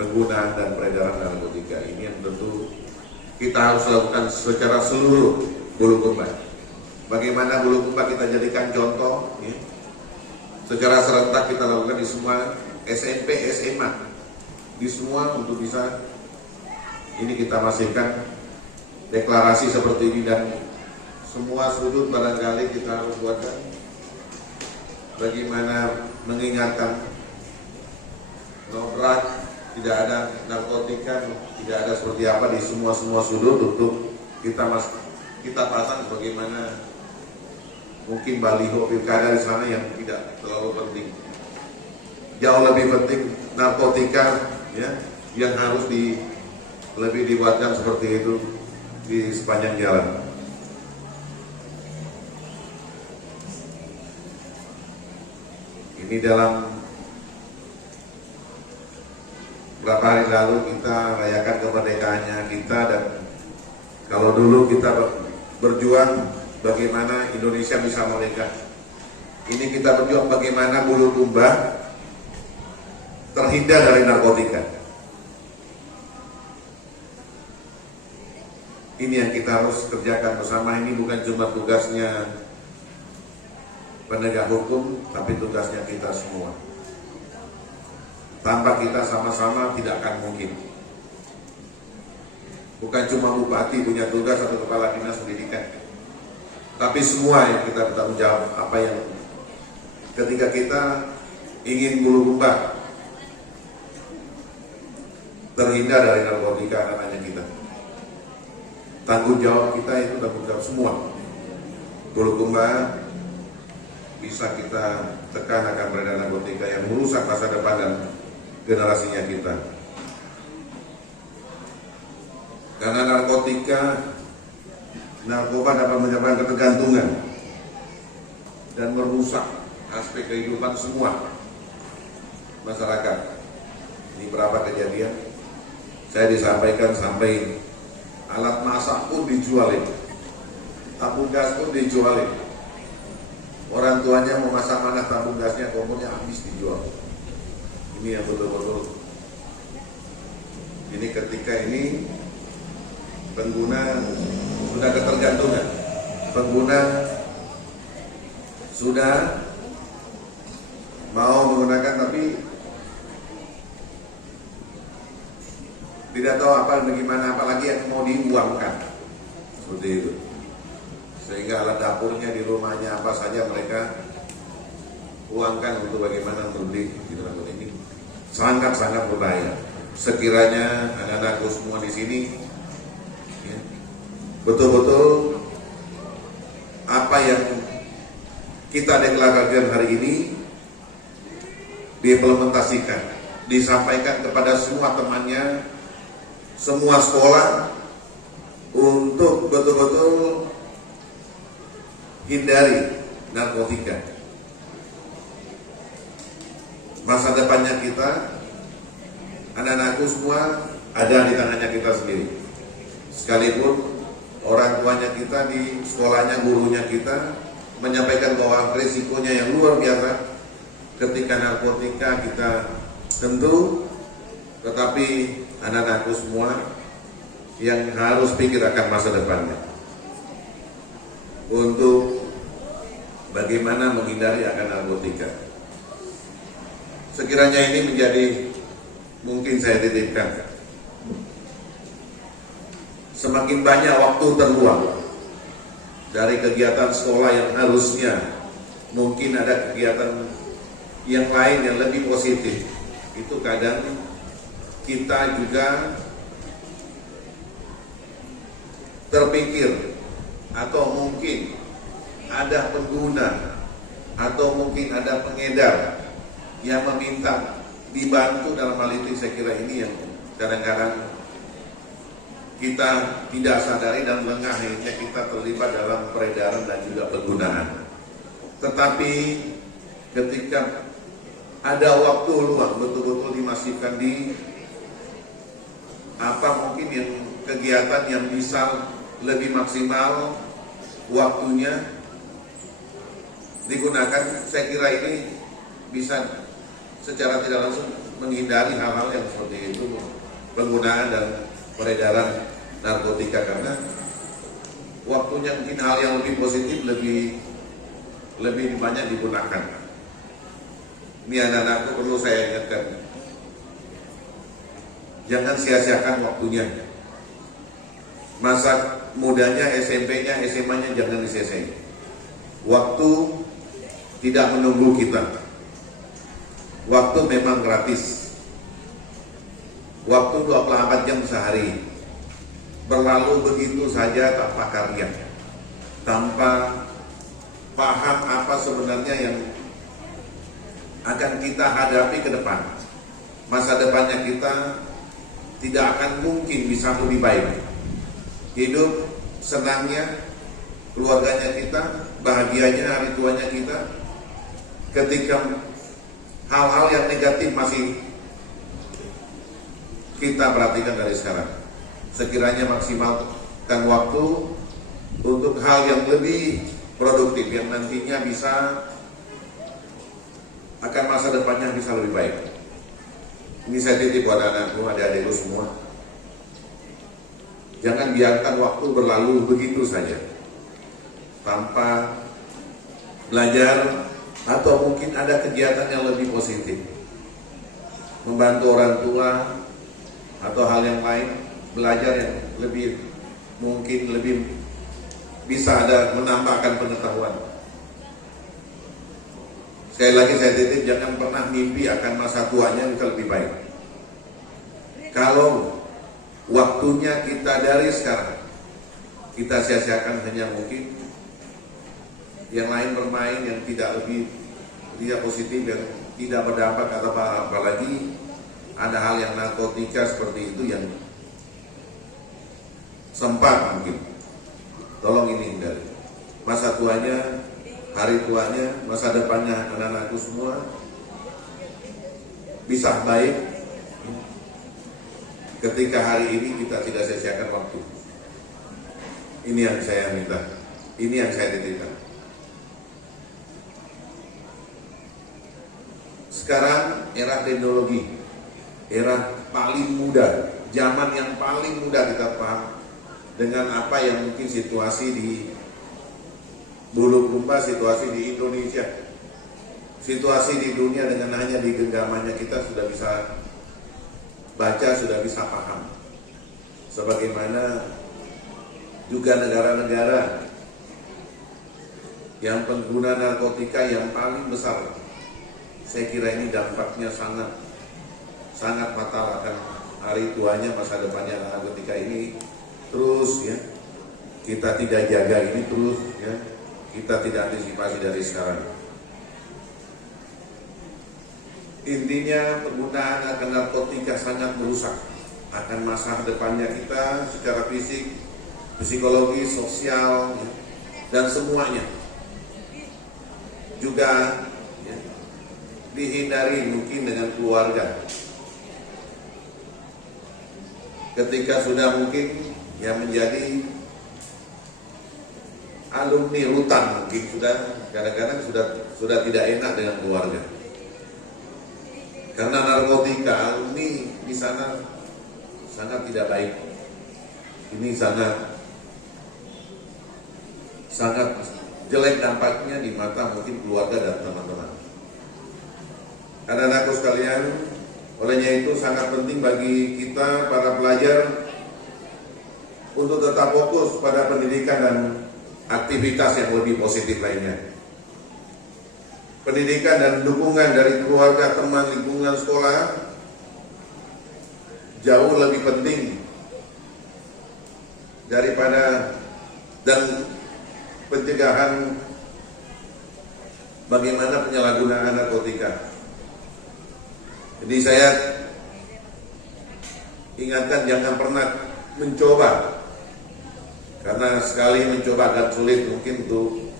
penggunaan dan peredaran narkotika. Ini yang tentu kita harus lakukan secara seluruh Bulukumba. Bagaimana Bulukumba kita jadikan contoh, ya. Secara serentak kita lakukan di semua SMP, SMA, di semua untuk bisa ini kita masifkan deklarasi seperti ini dan semua sudut barangkali kita harus buatkan. Bagaimana mengingatkan no drug, tidak ada narkotika, tidak ada seperti apa di semua sudut untuk kita pasang bagaimana mungkin baliho pilkada di sana yang tidak terlalu penting. Jauh lebih penting narkotika, ya, yang harus lebih dibuatkan seperti itu di sepanjang jalan. Ini dalam beberapa hari lalu kita rayakan kemerdekaannya kita, dan kalau dulu kita berjuang bagaimana Indonesia bisa merdeka. Ini kita berjuang bagaimana Bulukumba terhindar dari narkotika. Ini yang kita harus kerjakan bersama. Ini bukan cuma tugasnya penegak hukum, tapi tugasnya kita semua. Tanpa kita sama-sama tidak akan mungkin. Bukan cuma bupati punya tugas atau kepala dinas pendidikan, tapi semua yang kita bertanggung jawab. Apa yang ketika kita ingin Bulukumba terhindar dari narkotika, akan hanya kita. Tanggung jawab kita itu tanggung jawab semua. Bulukumba bisa kita tekan akan beredar narkotika yang merusak masa depan dan generasinya kita. Karena narkoba dapat menyebabkan ketergantungan dan merusak aspek kehidupan semua masyarakat. Ini berapa kejadian? Saya disampaikan sampai alat masak pun dijualin, tabung gas pun dijualin. Orang tuanya mau masak mana tabung gasnya, kompornya habis dijual. Ini yang betul-betul. Ini ketika ini pengguna sudah ketergantungan, pengguna sudah mau menggunakan tapi tidak tahu apa bagaimana, apalagi yang mau diuangkan seperti itu. Sehingga alat dapurnya di rumahnya apa saja mereka uangkan untuk bagaimana membeli gitu. Ini sangat-sangat berbahaya. Sekiranya anak-anakku semua di sini ya, betul-betul apa yang kita deklarasikan hari ini diimplementasikan, disampaikan kepada semua temannya, semua sekolah, untuk betul-betul hindari narkotika. Masa depannya kita, anak-anakku semua ada di tangannya kita sendiri. Sekalipun orang tuanya kita, di sekolahnya, gurunya kita menyampaikan bahwa risikonya yang luar biasa ketika narkotika kita tentu, tetapi anak-anakku semua yang harus pikir akan masa depannya untuk bagaimana menghindari akan narkotika. Sekiranya ini menjadi, mungkin saya titipkan, semakin banyak waktu terluang dari kegiatan sekolah yang harusnya mungkin ada kegiatan yang lain yang lebih positif. Itu kadang kita juga terpikir atau mungkin ada pengguna atau mungkin ada pengedar yang meminta dibantu dalam hal itu. Saya kira ini yang kadang-kadang kita tidak sadari dan lengah, akhirnya kita terlibat dalam peredaran dan juga penggunaan. Tetapi ketika ada waktu luang, betul-betul dimasifkan di apa mungkin yang kegiatan yang bisa lebih maksimal waktunya digunakan. Saya kira ini bisa secara tidak langsung menghindari hal-hal yang seperti itu, penggunaan dan peredaran narkotika, karena waktunya mungkin hal yang lebih positif, lebih banyak digunakan. Ini anak-anakku perlu saya ingatkan, jangan sia-siakan waktunya. Masa mudanya, SMP-nya, SMA-nya jangan disia-siakan. Waktu tidak menunggu kita. Waktu memang gratis. Waktu 24 jam sehari. Berlalu begitu saja tanpa karya, tanpa paham apa sebenarnya yang akan kita hadapi ke depan. Masa depannya kita tidak akan mungkin bisa lebih baik. Hidup senangnya, keluarganya kita, bahagianya hari tuanya kita, ketika hal-hal yang negatif masih kita perhatikan dari sekarang. Sekiranya maksimalkan waktu untuk hal yang lebih produktif yang nantinya bisa akan masa depannya bisa lebih baik. Ini saya titip buat anakku, adik-adikku semua. Jangan biarkan waktu berlalu begitu saja tanpa belajar atau mungkin ada kegiatan yang lebih positif, membantu orang tua atau hal yang lain, belajar yang lebih mungkin lebih bisa ada menambahkan pengetahuan. Sekali lagi saya titip, jangan pernah mimpi akan masa tuanya bisa lebih baik. Kalau waktunya kita dari sekarang kita sia-siakan hanya mungkin yang lain bermain yang tidak positif, yang tidak berdampak, atau apalagi ada hal yang narkotika seperti itu yang sempat mungkin. Tolong ini hindari. Masa tuanya, hari tuanya, masa depannya anak-anakku semua bisa baik ketika hari ini kita tidak sia-siakan waktu. Ini yang saya minta, ini yang saya titipkan. Sekarang era teknologi, era paling mudah, zaman yang paling mudah kita paham dengan apa yang mungkin situasi di Bulukumba, situasi di Indonesia, situasi di dunia dengan hanya di genggamannya kita sudah bisa baca, sudah bisa paham. Sebagaimana juga negara-negara yang pengguna narkotika yang paling besar, saya kira ini dampaknya sangat fatal akan hari tuanya, masa depannya narkotika ini terus ya kita tidak jaga ini terus ya, kita tidak antisipasi dari sekarang. Intinya penggunaan akan narkotika sangat merusak akan masa depannya kita secara fisik, psikologi, sosial ya, dan semuanya. Juga ya, dihindari mungkin dengan keluarga. Ketika sudah mungkin yang menjadi alumni rutan, mungkin sudah kadang-kadang sudah tidak enak dengan keluarga karena narkotika. Alumni di sana sangat tidak baik, ini sangat jelek dampaknya di mata mungkin keluarga dan teman-teman. Anak-anakku sekalian, olehnya itu sangat penting bagi kita para pelajar untuk tetap fokus pada pendidikan dan aktivitas yang lebih positif lainnya. Pendidikan dan dukungan dari keluarga, teman, lingkungan sekolah jauh lebih penting daripada dan pencegahan bagaimana penyalahgunaan narkotika. Jadi saya ingatkan jangan pernah mencoba, karena sekali mencoba akan sulit mungkin untuk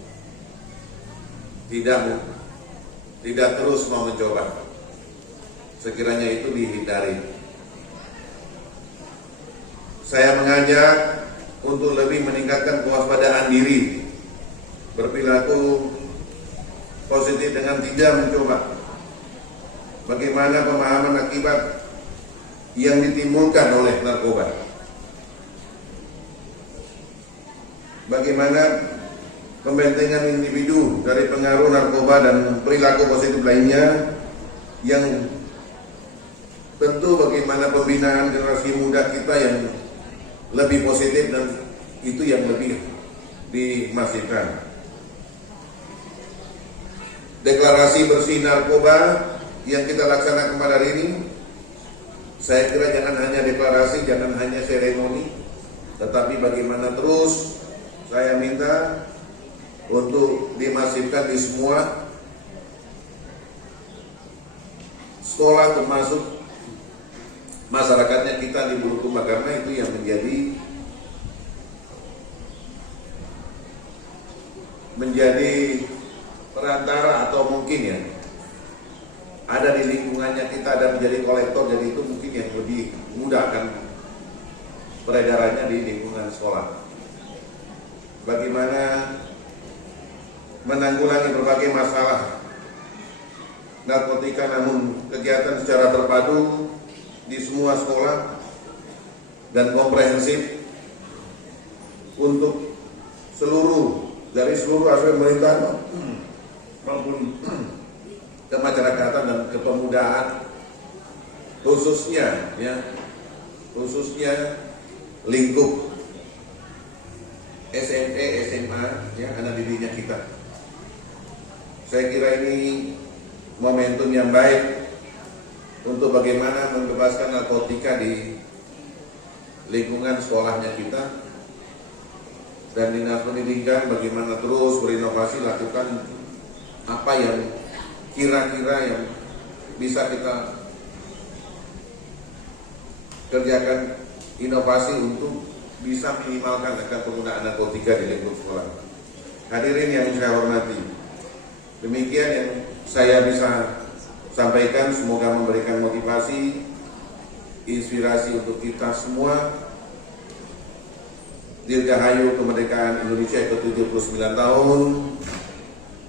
tidak terus mau mencoba. Sekiranya itu dihindari. Saya mengajak untuk lebih meningkatkan kewaspadaan diri, berperilaku positif dengan tidak mencoba. Bagaimana pemahaman akibat yang ditimbulkan oleh narkoba. Bagaimana pembentengan individu dari pengaruh narkoba dan perilaku positif lainnya, yang tentu bagaimana pembinaan generasi muda kita yang lebih positif dan itu yang lebih dimasifkan. Deklarasi bersih narkoba yang kita laksanakan pada hari ini, saya kira jangan hanya deklarasi, jangan hanya seremoni, tetapi bagaimana terus saya minta untuk dimasifkan di semua sekolah, termasuk masyarakatnya kita di Bulukumba, karena itu yang menjadi perantara atau mungkin ya ada di lingkungannya kita, ada menjadi kolektor, jadi itu mungkin yang lebih mudah akan peredarannya di lingkungan sekolah. bagaimana menanggulangi berbagai masalah narkotika, namun kegiatan secara terpadu di semua sekolah dan komprehensif untuk dari seluruh aspek pemerintahan maupun kemasyarakatan dan kepemudaan, khususnya lingkup SMP, SMA, anak didiknya kita. Saya kira ini momentum yang baik untuk bagaimana membebaskan narkotika di lingkungan sekolahnya kita, dan dinas pendidikan bagaimana terus berinovasi, lakukan apa yang kira-kira yang bisa kita kerjakan, inovasi untuk bisa minimalkan akan penggunaan narkotika di lingkup sekolah. Hadirin yang saya hormati, demikian yang saya bisa sampaikan, semoga memberikan motivasi, inspirasi untuk kita semua. Dirgahayu kemerdekaan Indonesia ke-79 tahun.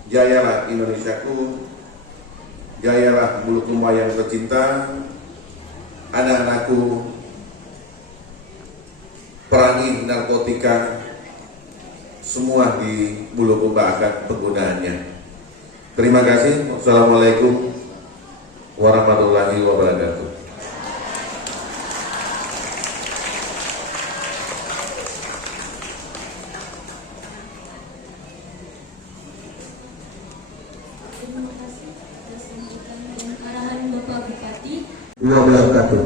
Jayalah Indonesiaku, jayalah Bulukumba yang tercinta. Anak-anakku, perangi narkotika, semua di Bulukumba akan penggunaannya. Terima kasih. Wassalamualaikum warahmatullahi wabarakatuh. Wabarakatuh.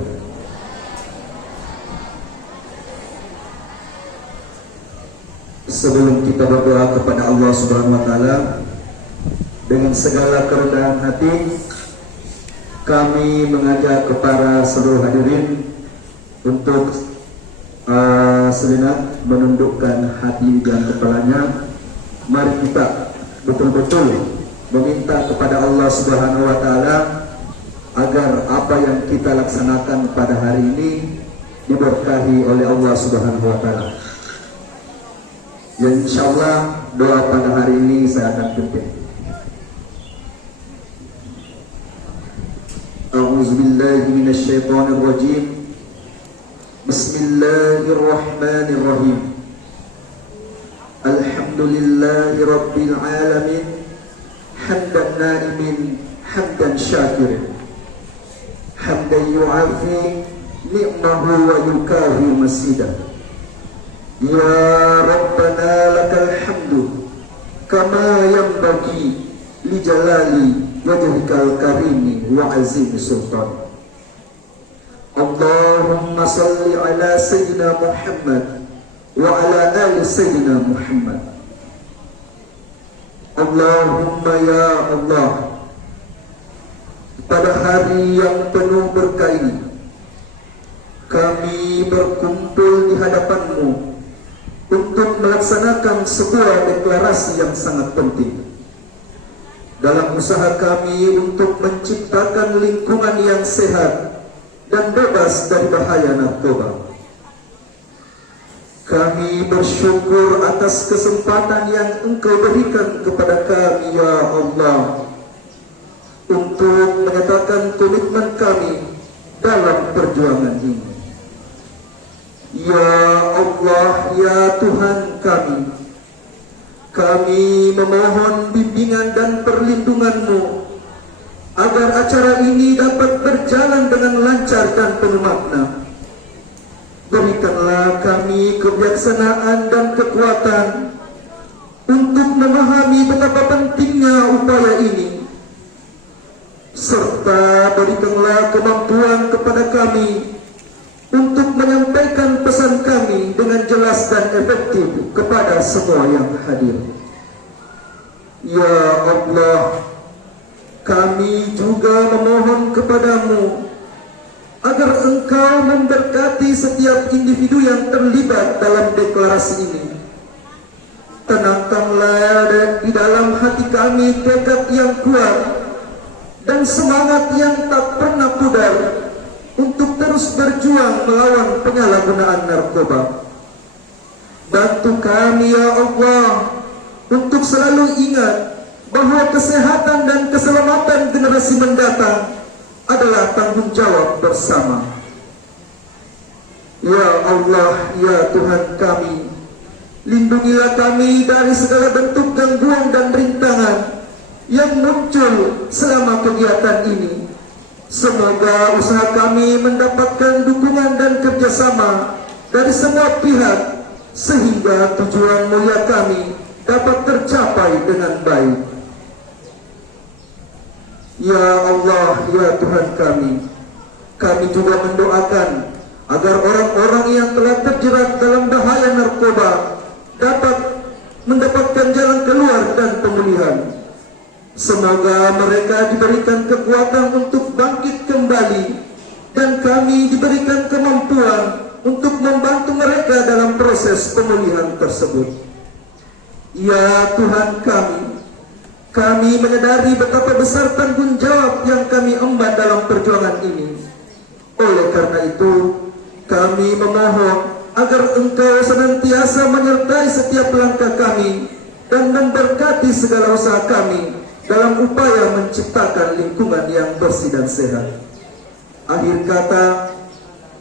Sebelum kita berdoa kepada Allah Subhanahu wa taala dengan segala kerendahan hati, kami mengajak kepada seluruh hadirin untuk sejenak menundukkan hati dan kepalanya. Mari kita betul-betul meminta kepada Allah Subhanahu wa taala agar apa yang kita laksanakan pada hari ini diberkahi oleh Allah Subhanahu wa taala. Ya, insyaallah doa pada hari ini saya akan pimpin. A'udzubillahi minasyaitonir rajim. Bismillahirrahmanirrahim. Alhamdulillahi rabbil alamin. Hamdan na'imin, hamdan syakirin. Hamdan yu'afi ni'mahu wa yukafi masidah. Ya Rabbana lakal hamdu kama yanbaghi li jalali wajhikal karimi wa azim sultan. Allahumma salli ala sayyidina Muhammad wa ala ali sayyidina Muhammad. Allahumma ya Allah, pada hari yang penuh berkah ini kami berkumpul di hadapan-Mu untuk melaksanakan sebuah deklarasi yang sangat penting dalam usaha kami untuk menciptakan lingkungan yang sehat dan bebas dari bahaya narkoba. Kami bersyukur atas kesempatan yang Engkau berikan kepada kami, ya Allah, untuk menyatakan komitmen kami dalam perjuangan ini. Ya Allah, ya Tuhan kami memohon bimbingan dan perlindungan-Mu agar acara ini dapat berjalan dengan lancar dan penuh makna. Berikanlah kami kebijaksanaan dan kekuatan untuk memahami betapa pentingnya upaya ini, serta berikanlah kemampuan kepada kami untuk menyampaikan pesan kami dengan jelas dan efektif kepada semua yang hadir. Ya Allah, kami juga memohon kepadamu agar Engkau memberkati setiap individu yang terlibat dalam deklarasi ini. Tenangkanlah di dalam hati kami tekad yang kuat dan semangat yang tak pernah pudar untuk terus berjuang melawan penyalahgunaan narkoba. Bantu kami ya Allah untuk selalu ingat bahwa kesehatan dan keselamatan generasi mendatang adalah tanggung jawab bersama. Ya Allah, ya Tuhan kami, lindungilah kami dari segala bentuk gangguan dan rintangan yang muncul selama kegiatan ini. Semoga usaha kami mendapatkan dukungan dan kerjasama dari semua pihak sehingga tujuan mulia kami dapat tercapai dengan baik. Ya Allah, ya Tuhan kami juga mendoakan agar orang-orang yang telah terjerat dalam bahaya narkoba dapat mendapatkan jalan keluar dan pemulihan. Semoga mereka diberikan kekuatan untuk bangkit kembali dan kami diberikan kemampuan untuk membantu mereka dalam proses pemulihan tersebut. Ya Tuhan kami menyadari betapa besar tanggung jawab yang kami emban dalam perjuangan ini. Oleh karena itu, kami memohon agar Engkau senantiasa menyertai setiap langkah kami dan memberkati segala usaha kami dalam upaya menciptakan lingkungan yang bersih dan sehat. Akhir kata,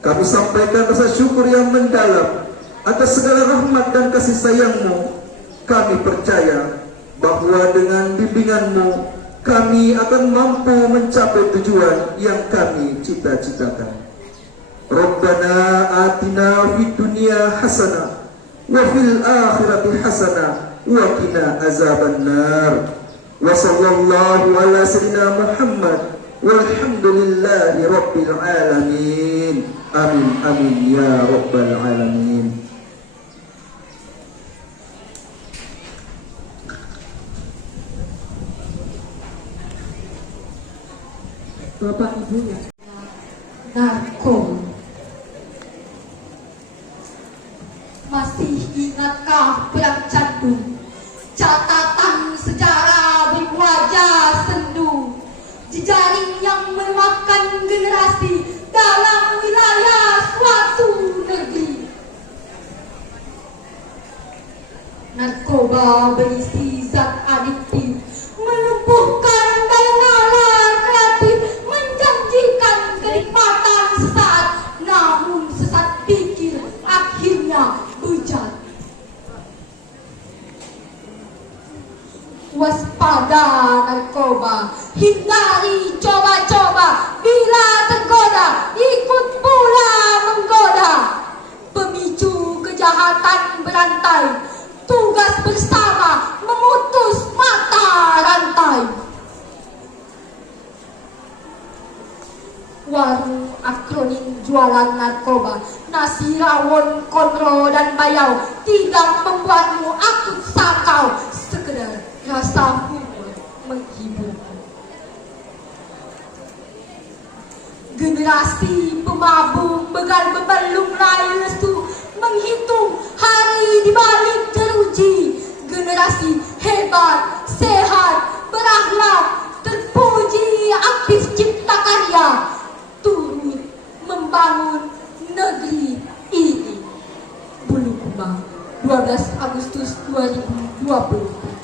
kami sampaikan rasa syukur yang mendalam atas segala rahmat dan kasih sayang-Mu. Kami percaya bahwa dengan bimbingan-Mu kami akan mampu mencapai tujuan yang kami cita-citakan. Rabbana atina fid dunya hasanah wa fil akhirati hasanah wa qina azabannar. Wa sallallahu ala sayyidina Muhammad walhamdulillahi rabbil alamin. Amin amin ya rabbal alamin. Bapak Ibu ya. Narkoba. Masih ingatkah perang candu? Catatan sejarah berwajah sendu, jejaring yang memakan generasi dalam wilayah suatu negeri. Narkoba berisi zat adiktif, melumpuhkan daya nalar kreatif, menjanjikan kenikmatan sesaat, namun sesat pikir akhirnya bejat. Waspada narkoba, hindari coba-coba, bila tergoda ikut pula menggoda. Pemicu kejahatan berantai, tugas bersama memutus mata rantai. Warung akronim jualan narkoba, nasi rawon, konro dan bayau tidak membuatmu akut sakau, sekedar rasa humor menghibur. Generasi pemabuk begal bebelum layu lesu, menghitung hari di balik jeruji. Generasi hebat, sehat, berakhlak, terpuji, aktif cipta karya, turut membangun negeri ini. Bulukumba, 12 Agustus 2020.